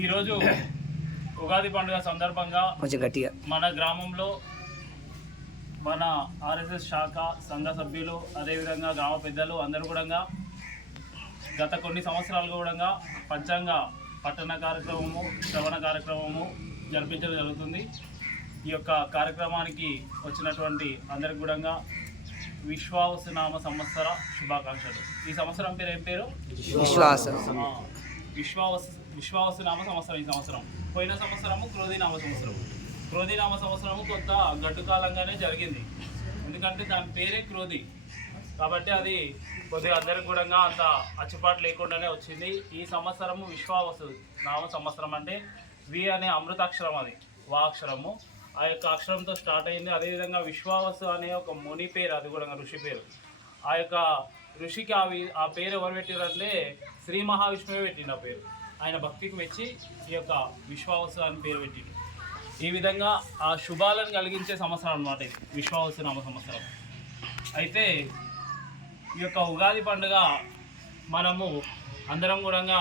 ఈరోజు ఉగాది పండుగ సందర్భంగా మన గ్రామంలో మన ఆర్ఎస్ఎస్ శాఖ సంఘ సభ్యులు అదేవిధంగా గ్రామ పెద్దలు అందరూ కూడా గత కొన్ని సంవత్సరాలుగా కూడా పంచాంగ పట్టణ కార్యక్రమము శ్రవణ కార్యక్రమము జరిపించడం జరుగుతుంది. ఈ యొక్క కార్యక్రమానికి వచ్చినటువంటి అందరికి కూడా విశ్వావసునామ సంవత్సర శుభాకాంక్షలు. ఈ సంవత్సరం పేరు ఏం పేరు? విశ్వావసునామ సంవత్సరం. ఈ సంవత్సరం పోయిన సంవత్సరము క్రోధినామ సంవత్సరం. క్రోధినామ సంవత్సరము కొంత గడ్డు కాలంగానే జరిగింది, ఎందుకంటే దాని పేరే క్రోధి కాబట్టి అది కొద్దిగా అందరికి కూడా అంత అచ్చుపాటు లేకుండానే వచ్చింది. ఈ సంవత్సరము విశ్వావసు నామ సంవత్సరం అంటే వి అనే అమృతాక్షరం, అది వా అక్షరము, ఆ యొక్క అక్షరంతో స్టార్ట్ అయింది. అదేవిధంగా విశ్వావసు అనే ఒక ముని పేరు, అది కూడా ఋషి పేరు. ఆ యొక్క ఋషికి ఆ పేరు ఎవరు పెట్టారంటే శ్రీ మహావిష్ణువే పెట్టిండు ఆ పేరు. ఆయన భక్తికి మెచ్చి ఈ యొక్క విశ్వావసు అని పేరు పెట్టిండు. ఈ విధంగా ఆ శుభాలను కలిగించే సంవత్సరం అన్నమాట ఇది విశ్వావసు నామ సంవత్సరం. అయితే ఈ యొక్క ఉగాది పండుగ మనము అందరం కూడా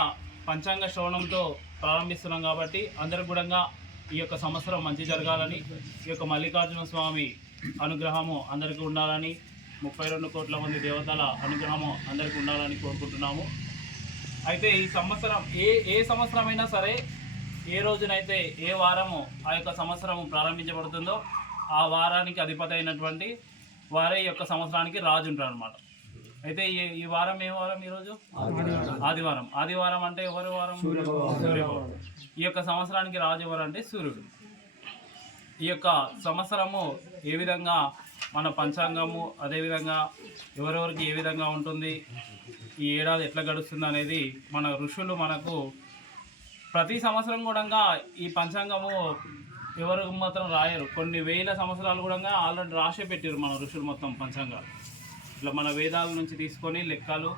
పంచాంగ శ్రవణంతో ప్రారంభిస్తున్నాం కాబట్టి అందరం కూడా ఈ యొక్క సంవత్సరం మంచి జరగాలని, ఈ యొక్క మల్లికార్జున స్వామి అనుగ్రహము అందరికీ ఉండాలని, 32 కోట్ల మంది దేవతల అనుగ్రహము అందరికీ ఉండాలని కోరుకుంటున్నాము. అయితే ఈ సంవత్సరం ఏ సంవత్సరమైనా సరే, ఏ రోజునైతే ఏ వారము ఆ యొక్క సంవత్సరము ప్రారంభించబడుతుందో ఆ వారానికి అధిపతి అయినటువంటి వారే ఈ యొక్క సంవత్సరానికి రాజు ఉంటారు అన్నమాట. అయితే ఈ వారం ఏ వారం? ఈరోజు ఆదివారం. ఆదివారం అంటే ఎవరి వారం? సూర్యభగవానుడు. ఈ యొక్క సంవత్సరానికి రాజు ఎవరు అంటే సూర్యుడు. ఈ యొక్క సంవత్సరము ఏ విధంగా మన పంచాంగము, అదేవిధంగా ఎవరెవరికి ఏ విధంగా ఉంటుంది, ఈ ఏడాది ఎట్లా గడుస్తుంది అనేది మన ఋషులు మనకు ప్రతి సంవత్సరం కూడా ఈ పంచాంగము ఎవరు మాత్రం రాయరు. కొన్ని వేల సంవత్సరాలు కూడా ఆల్రెడీ రాసే పెట్టారు మన ఋషులు మొత్తం పంచాంగాలు. ఇట్లా మన వేదాల నుంచి తీసుకొని లెక్కలు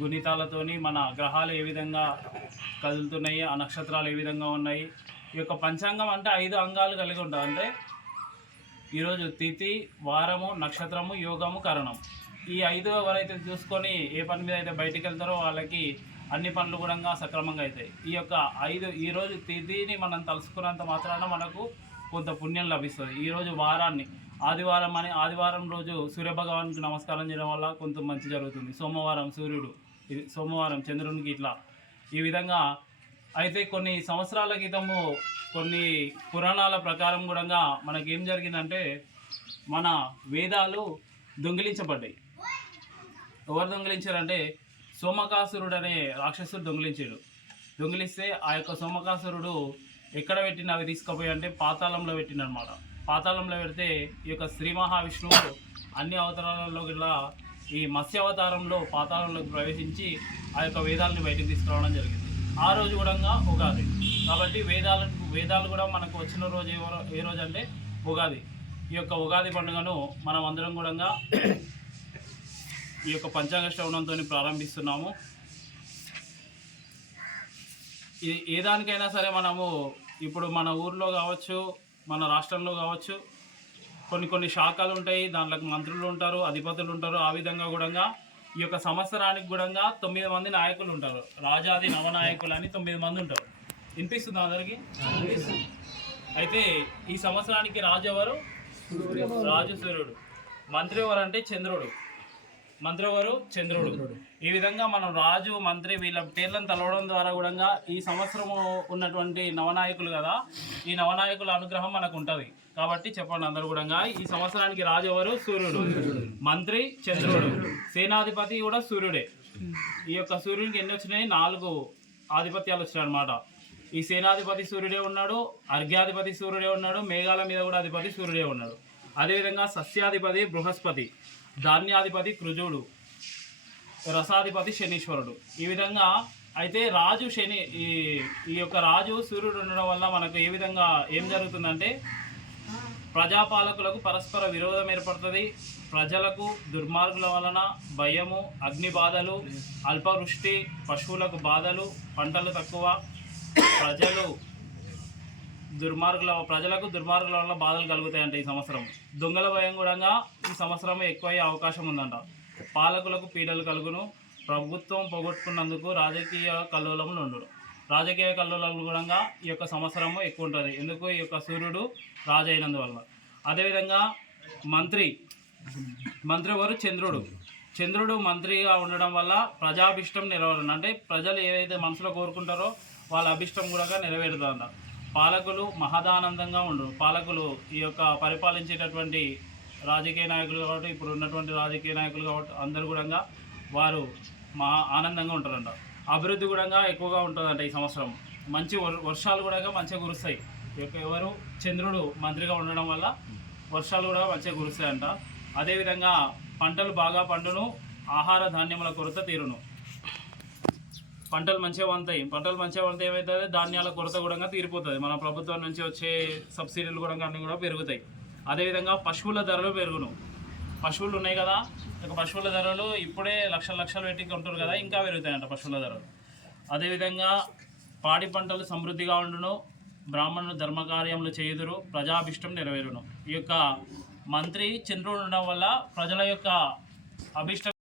గుణితాలతోని మన గ్రహాలు ఏ విధంగా కదులుతున్నాయి, ఆ నక్షత్రాలు ఏ విధంగా ఉన్నాయి. ఈ యొక్క పంచాంగం అంటే 5 అంగాలు కలిగి ఉంటుంది. అంటే ఈరోజు తిథి, వారము, నక్షత్రము, యోగము, కరణం. ఈ 5 ఎవరైతే చూసుకొని ఏ పని మీద అయితే బయటికి వెళ్తారో వాళ్ళకి అన్ని పనులు కూడా సక్రమంగా అవుతాయి. ఈ యొక్క 5 ఈరోజు తిథిని మనం తలుసుకున్నంత మాత్రాన మనకు కొంత పుణ్యం లభిస్తుంది. ఈరోజు వారాన్ని ఆదివారం అని, ఆదివారం రోజు సూర్యభగవానికి నమస్కారం చేయడం వల్ల కొంత మంచి జరుగుతుంది. సోమవారం సూర్యుడు, ఇది సోమవారం చంద్రునికి, ఇట్లా ఈ విధంగా. అయితే కొన్ని సంవత్సరాల క్రితము కొన్ని పురాణాల ప్రకారం కూడా మనకేం జరిగిందంటే మన వేదాలు దొంగిలించబడ్డాయి. ఎవరు దొంగిలించారంటే సోమకాసురుడు అనే రాక్షసుడు దొంగిలిస్తే ఆ యొక్క సోమకాసురుడు ఎక్కడ పెట్టిన అవి తీసుకుపోయి అంటే పాతాళంలో పెట్టిండనమాట. పాతాళంలో పెడితే ఈ యొక్క శ్రీ మహావిష్ణువు అన్ని అవతారాలలో కూడా ఈ మత్స్య అవతారంలో పాతాళంలోకి ప్రవేశించి ఆ యొక్క వేదాలను బయటకు తీసుకురావడం జరిగింది. ఆ రోజు కూడా ఉగాది కాబట్టి వేదాలు కూడా మనకు వచ్చిన రోజు ఏ రోజు అంటే ఉగాది. ఈ యొక్క ఉగాది పండుగను మనం అందరం కూడా ఈ యొక్క పంచాంగ శ్రవణంతో ప్రారంభిస్తున్నాము. ఏ దానికైనా సరే మనము ఇప్పుడు మన ఊర్లో కావచ్చు, మన రాష్ట్రంలో కావచ్చు, కొన్ని శాఖలు ఉంటాయి, దాంట్లోకి మంత్రులు ఉంటారు, అధిపతులు ఉంటారు. ఆ విధంగా కూడా ఈ యొక్క సంవత్సరానికి కూడా 9 మంది నాయకులు ఉంటారు. రాజాది నవనాయకులు అని 9 మంది ఉంటారు. వినిపిస్తుందా అందరికీ? అయితే ఈ సంవత్సరానికి రాజు ఎవరు? రాజు సూర్యుడు. మంత్రి ఎవరు అంటే చంద్రుడు. ఈ విధంగా మనం రాజు, మంత్రి వీళ్ళ పేర్లను తలవడం ద్వారా కూడా ఈ సంవత్సరము ఉన్నటువంటి నవనాయకులు కదా, ఈ నవనాయకుల అనుగ్రహం మనకు ఉంటుంది. కాబట్టి చెప్పండి అందరూ కూడా, ఈ సంవత్సరానికి రాజు ఎవరు? సూర్యుడు. మంత్రి చంద్రుడు. సేనాధిపతి కూడా సూర్యుడే. ఈ యొక్క సూర్యునికి ఎన్ని వచ్చినాయి? 4 ఆధిపత్యాలు వచ్చినాయి అన్నమాట. ఈ సేనాధిపతి సూర్యుడే ఉన్నాడు, అర్ఘ్యాధిపతి సూర్యుడే ఉన్నాడు, మేఘాల మీద కూడా అధిపతి సూర్యుడే ఉన్నాడు. అదేవిధంగా సస్యాధిపతి బృహస్పతి, ధాన్యాధిపతి కుజుడు, రసాధిపతి శనీశ్వరుడు. ఈ విధంగా అయితే రాజు శని, ఈ యొక్క రాజు సూర్యుడు ఉండడం వల్ల మనకు ఏ విధంగా ఏం జరుగుతుందంటే ప్రజాపాలకులకు పరస్పర విరోధం ఏర్పడుతుంది. ప్రజలకు దుర్మార్గుల వలన భయము, అగ్ని బాధలు, అల్పవృష్టి, పశువులకు బాధలు, పంటలు తక్కువ, ప్రజలకు దుర్మార్గుల వల్ల బాధలు కలుగుతాయంట. ఈ సంవత్సరం దొంగల భయం కూడా ఈ సంవత్సరం ఎక్కువయ్యే అవకాశం ఉందంట. పాలకులకు పీడలు కలుగును, ప్రభుత్వం పోగొట్టుకున్నందుకు రాజకీయ కల్లోలములు ఉండును. రాజకీయ కల్లోలంగా ఈ యొక్క సంవత్సరము ఎక్కువ ఉంటుంది. ఎందుకు? ఈ యొక్క సూర్యుడు రాజు అయినందువల్ల. అదేవిధంగా మంత్రి ఎవరు? చంద్రుడు మంత్రిగా ఉండడం వల్ల ప్రజాభిష్టం నెరవేరును. అంటే ప్రజలు ఏవైతే మనసులో కోరుకుంటారో వాళ్ళ అభిష్టం కూడా నెరవేరుతుందంట. పాలకులు మహదానందంగా ఉండరు. పాలకులు ఈ యొక్క పరిపాలించేటటువంటి రాజకీయ నాయకులు కాబట్టి, ఇప్పుడు ఉన్నటువంటి రాజకీయ నాయకులు కాబట్టి అందరు కూడా వారు ఆనందంగా ఉంటారంట. అభివృద్ధి కూడా ఎక్కువగా ఉంటుందంట ఈ సంవత్సరం. మంచి వర్షాలు కూడా మంచిగా కురుస్తాయి. ఎవరు? చంద్రుడు మంత్రిగా ఉండడం వల్ల వర్షాలు కూడా మంచిగా కురుస్తాయంట. అదేవిధంగా పంటలు బాగా పండును, ఆహార ధాన్యముల కొరత తీరును. పంటలు మంచిగా పండుతాయి ఏమవుతుంది? ధాన్యాల కొరత కూడా తీరిపోతుంది. మన ప్రభుత్వం నుంచి వచ్చే సబ్సిడీలు కూడా అన్నీ కూడా పెరుగుతాయి. అదేవిధంగా పశువుల ధరలు పెరుగును. పశువులు ఉన్నాయి కదా, ఇక పశువుల ధరలు ఇప్పుడే లక్షలు పెట్టి కొంటారు కదా, ఇంకా పెరుగుతాయంట పశువుల ధరలు. అదేవిధంగా పాడి పంటలు సమృద్ధిగా ఉండును, బ్రాహ్మణులు ధర్మకార్యములు చేయుదురు, ప్రజాభిష్టం నెరవేరును. ఈ యొక్క మంత్రి చంద్రుడు ఉండడం వల్ల ప్రజల యొక్క అభిష్టం